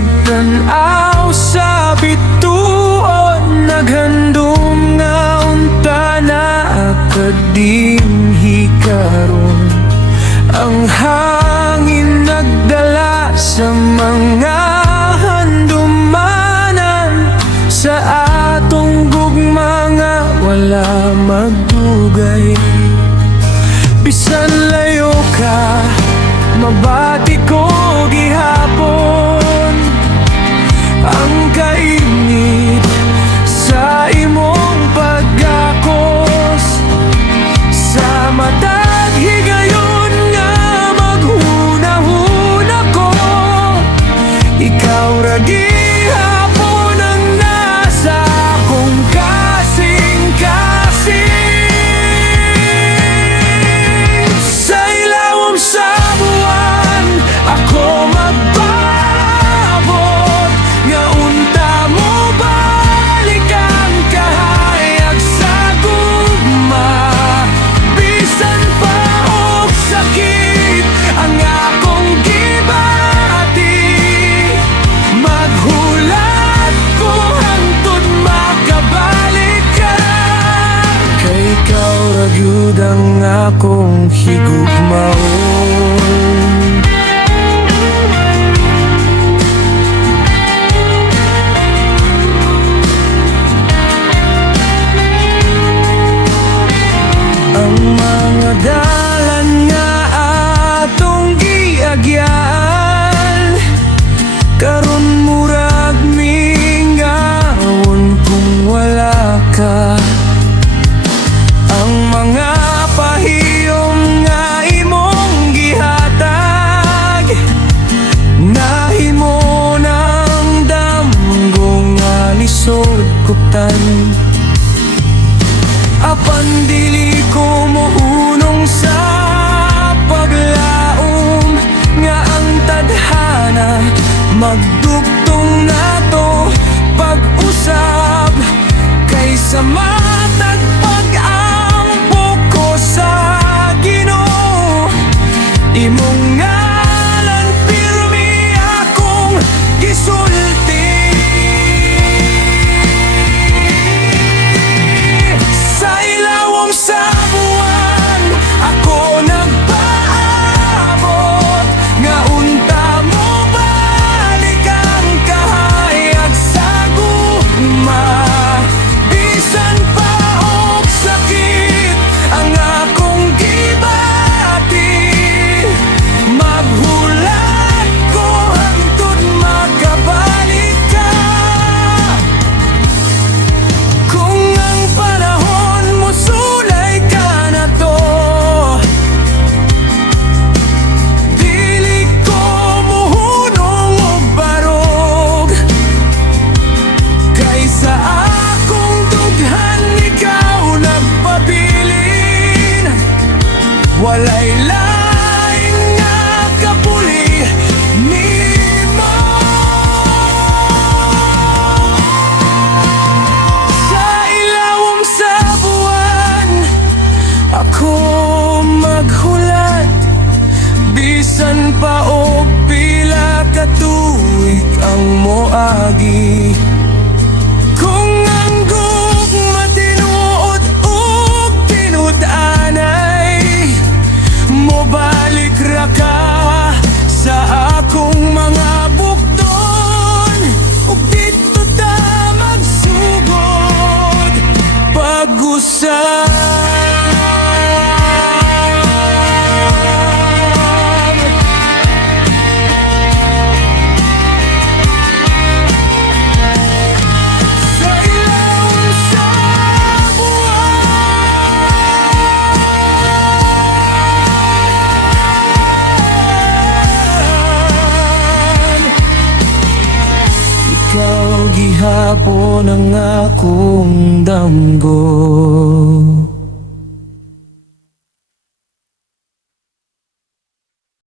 nagtanaw sa bituon, naghandom nga unta na akadim hikaron. Ang hangin nagdala sa mga handumanan, sa atong gugma nga wala magdugay. Bisan layo ka, mabati ko gihapon ang kainit sa imong pagkakos. Sa matag higayon nga maghunahuna ko, ikaw ra gihapon ang nasa akong kasing-kasing. Sa ilawom sa buwan ako magbabot, nga unta mo balik ang kahayag sa gugma. Bisan pa og sakit ang akong gibati, maghulat ko hangtod makabalik ka. Kay ikaw ra gyud ang akong higugmaon. Ang mga dalan nga atong giagyan, karon murag mingawon kung wala ka. Ang mga pahiyom nga imong gihatag, nahimo ng damgo nga lisod kuptan. Apan dili ko mohunong sa paglaom, nga ang tadhana magdugtong nato pag-usab. Kaysa matag pag-ampo ko sa Ginoo, imong ngalan pirmi akong gisulti. Sa ilawom sa buwan ako nagpaabot, nga unta mo balik ang kahayag sa gugma. Bisan pa og sakit ang akong gibati, maghulat ko hangtod makabalik ka. Kung ang panahon mo sulay ka na to, dili ko mohunong og barog. Kaysa akong dughan ikaw nagpabilin, walay lain nga kapuli nimo. Sa ilawom sa buwan ako maghulat, bisan pa og pila ka tuig ang moagi. Kung ang gugma tinuod ug tinud-anay, mobalik ra ka sa akong mga bukton. Ug dito ta magsugod pag-usab. Sa ilawom sa buwan, ikaw gihapon ang akong damgo.